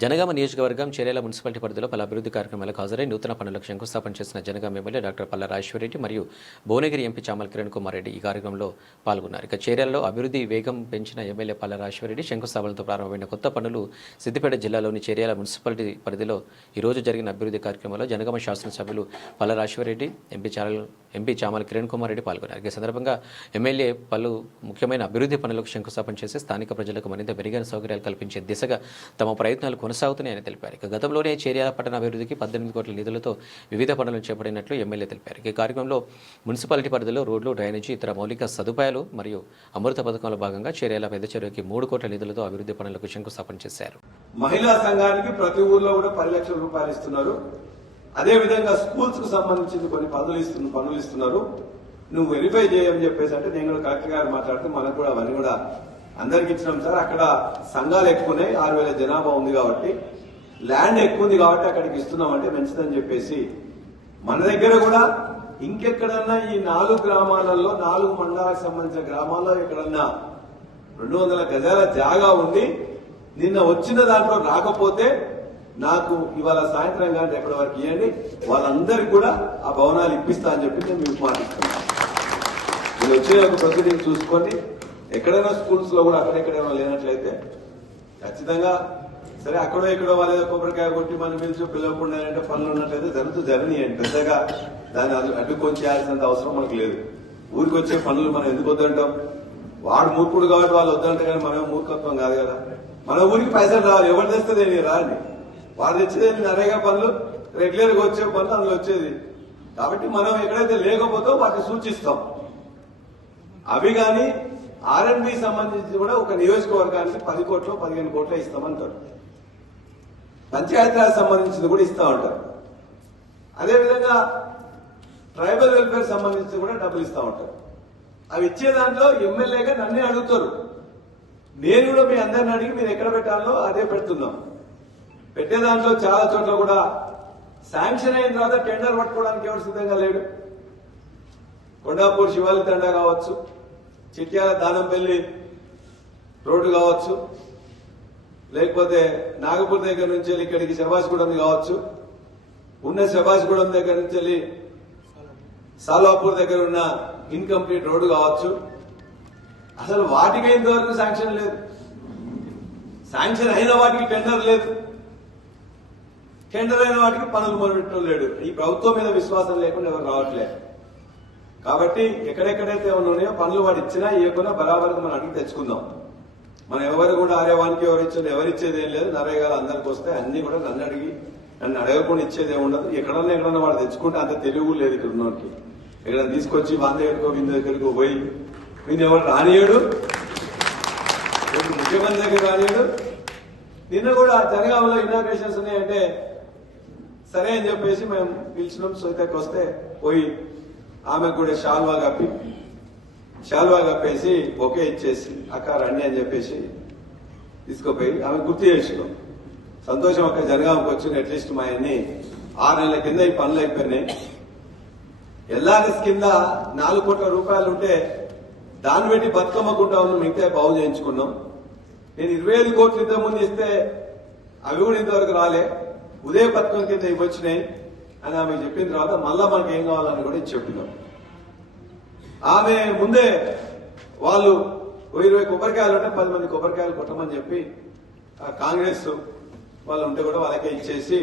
జనగామ నియోజకవర్గం చేరేల మున్సిపాలిటీ పరిధిలో పలు అభివృద్ధి కార్యక్రమాలకు హాజరై నూతన పనులకు శంకుస్థాపన చేసిన జనగామ ఎమ్మెల్యే డాక్టర్ పల్ల రాజేశ్వరరెడ్డి మరియు భువనగిరి ఎంపీ చామల కిరణ్ కుమార్ రెడ్డి ఈ కార్యక్రమంలో పాల్గొన్నారు. ఇక చేరేలలో అభివృద్ధి వేగం పెంచిన ఎమ్మెల్యే పల్ల రాజేశ్వరరెడ్డి శంకుస్థాపనతో ప్రారంభమైన కొత్త పనులు సిద్దిపేట జిల్లాలోని చేరేల మున్సిపాలిటీ పరిధిలో ఈరోజు జరిగిన అభివృద్ధి కార్యక్రమంలో జనగామ శాసనసభ్యులు పల్ల రాజేశ్వరరెడ్డి ఎంపీ చామల కిరణ్ కుమార్ రెడ్డి పాల్గొన్నారు. ఈ సందర్భంగా ఎమ్మెల్యే పలు ముఖ్యమైన అభివృద్ధి పనులకు శంకుస్థాపన చేసి స్థానిక ప్రజలకు మరింత మెరుగైన సౌకర్యాలు కల్పించే దిశగా తమ ప్రయత్నాలు కొనసాగుతున్నాయని తెలిపారు. ఇక గతంలోనే చేర్యాల పట్టణ అభివృద్ధికి 18 కోట్ల నిధులతో వివిధ పనులను చేపట్టినట్లు ఎమ్మెల్యే తెలిపారు. ఈ కార్యక్రమంలో మున్సిపాలిటీ పరిధిలో రోడ్లు, డ్రైనేజీ, ఇతర మౌలిక సదుపాయాలు మరియు అమృత పథకంలో భాగంగా చేర్యాల పెద్ద చెరువుకి 3 కోట్ల నిధులతో అభివృద్ధి పనులకు శంకుస్థాపన చేశారు. మహిళా సంఘానికి ప్రతి ఊర్లో కూడా 10 లక్షల రూపాయలు ఇస్తున్నారు. అదేవిధంగా స్కూల్స్ కు సంబంధించిన కొన్ని పనులు ఇస్తున్నారు. నువ్వు వెరిఫై చేయని చెప్పేసి అంటే నేను కూడా కలెక్టర్ గారు మాట్లాడితే మనకు కూడా అవన్నీ కూడా అందరికి ఇచ్చినాం సార్. అక్కడ సంఘాలు ఎక్కువ ఉన్నాయి, 6,000 జనాభా ఉంది కాబట్టి, ల్యాండ్ ఎక్కువ ఉంది కాబట్టి అక్కడికి ఇస్తున్నామంటే మంచిదని చెప్పేసి మన దగ్గర కూడా ఇంకెక్కడన్నా ఈ 4 గ్రామాలలో 4 మండలాలకు సంబంధించిన గ్రామాల్లో ఎక్కడన్నా 200 గజాల జాగా ఉంది, నిన్న వచ్చిన దాంట్లో రాకపోతే నాకు ఇవాళ సాయంత్రం కానీ ఎక్కడి వరకు ఇవ్వండి, వాళ్ళందరికీ కూడా ఆ భవనాలు ఇప్పిస్తా అని చెప్పి నేను మీకు మాటిస్తున్నాను. నేను వచ్చే ఒక ప్రొసీడింగ్ చూసుకొని ఎక్కడైనా స్కూల్స్ లో కూడా అక్కడెక్కడైనా లేనట్లయితే ఖచ్చితంగా సరే అక్కడో ఎక్కడో వాళ్ళ కొబ్బరికాయ కొట్టి మనం పిలిచి పిలవకుండా అంటే పనులు ఉన్నట్లయితే జరగనియండి. పెద్దగా దాన్ని అడ్డుకొని చేయాల్సినంత అవసరం మనకు లేదు. ఊరికి వచ్చే పనులు మనం ఎందుకు వద్దంటాం? వాడు మూర్ఖుడు కాబట్టి వాళ్ళు వద్దంటే కానీ మనం మూర్ఖత్వం కాదు కదా. మన ఊరికి పైసలు రావాలి, ఎవరు తెస్తుంది రాండి, వాడు తెచ్చేది నరేగా పనులు, రెగ్యులర్ గా వచ్చే పనులు అందులో వచ్చేది. కాబట్టి మనం ఎక్కడైతే లేకపోతే వాటిని సూచిస్తాం. అవి కానీ R&B సంబంధించి కూడా ఒక నియోజకవర్గానికి 10 కోట్లు 15 కోట్లు ఇస్తామంటారు. పంచాయతీరాజ్ సంబంధించింది కూడా ఇస్తా ఉంటారు. అదేవిధంగా ట్రైబల్ వెల్ఫేర్ సంబంధించి కూడా డబ్బులు ఇస్తా ఉంటారు. అవి ఇచ్చే దాంట్లో ఎమ్మెల్యేగా నన్నే అడుగుతారు. నేను కూడా మీ అందరిని అడిగి మీరు ఎక్కడ పెట్టాలో అదే పెడుతున్నాం. పెట్టే దాంట్లో చాలా చోట్ల కూడా శాంక్షన్ అయిన తర్వాత టెండర్ పట్టుకోవడానికి ఎవరు సిద్ధంగా లేడు. కొండాపూర్ శివాలి తండా కావచ్చు, చిట్యాల దానంపల్లి రోడ్డు కావచ్చు, లేకపోతే నాగపూర్ దగ్గర నుంచి వెళ్ళి ఇక్కడికి శభాష్గూడెం కావచ్చు, ఉన్న శభాష్గూడెం దగ్గర నుంచి వెళ్ళి సాలాపూర్ దగ్గర ఉన్న ఇన్కంప్లీట్ రోడ్డు కావచ్చు. అసలు వాటికి ఇంతవరకు శాంక్షన్ లేదు. శాంక్షన్ అయిన వాటికి టెండర్ లేదు, టెండర్ అయిన వాటికి పనులు మొదలుపెట్టడం లేడు. ఈ ప్రభుత్వం మీద విశ్వాసం లేకుండా ఎవరు రావట్లేదు. కాబట్టి ఎక్కడెక్కడైతే ఉన్నాయో పనులు వాడు ఇచ్చినా ఇవ్వకుండా బరాబర్గా మనం అడిగి తెచ్చుకుందాం. మనం ఎవరు కూడా ఆరేవానికి ఎవరిచ్చేది ఏం లేదు. నరేగాలు అందరికి వస్తే అన్ని కూడా నన్ను అడిగి నన్ను అడగకుండా ఇచ్చేది ఏమి ఉండదు. ఎక్కడన్నా వాడు తెచ్చుకుంటే అంత తెలివి లేదు. ఇక్కడ ఉన్నోడికి ఎక్కడన్నా తీసుకొచ్చి వంద దగ్గరకో వింద దగ్గరకో పోయి వీళ్ళు ఎవరు రానియడు, ముఖ్యమంత్రి దగ్గర రానియడు. నిన్న కూడా జనగామలో ఇనాగ్రేషన్స్ ఉన్నాయంటే సరే అని చెప్పేసి మేము పిలిచినాం. సొంతకి వస్తే పోయి ఆమెకు కూడా శాల్వా కప్పేసి ఒకే ఇచ్చేసి అక్క రండి అని చెప్పేసి తీసుకుపోయి ఆమె గుర్తు చేసినాం. సంతోషం అక్క, జనగామకు వచ్చిన అట్లీస్ట్ మా అన్ని 6 నెలల కింద ఈ పనులు అయిపోయినాయి. ఎల్ఆర్ఎస్ కింద 4 కోట్ల రూపాయలు ఉంటే దాన్ని పెట్టి బతుకమ్మకుంటా ఉన్నాం, మిగతా బాగు చేయించుకున్నాం. నేను 25 కోట్లు ఇంతకుముందు ఇస్తే అవి కూడా ఇంతవరకు రాలే, ఉదయ పథకం కింద ఇవ్వచ్చినాయి అని ఆమె చెప్పిన తర్వాత మళ్ళా మనకి ఏం కావాలని కూడా చెప్పినాం. ఆమె ముందే వాళ్ళు 20 కొబ్బరికాయలు ఉంటే 10 మంది కొబ్బరికాయలు కొట్టమని చెప్పి కాంగ్రెస్ వాళ్ళు ఉంటే కూడా వాళ్ళకే ఇచ్చేసి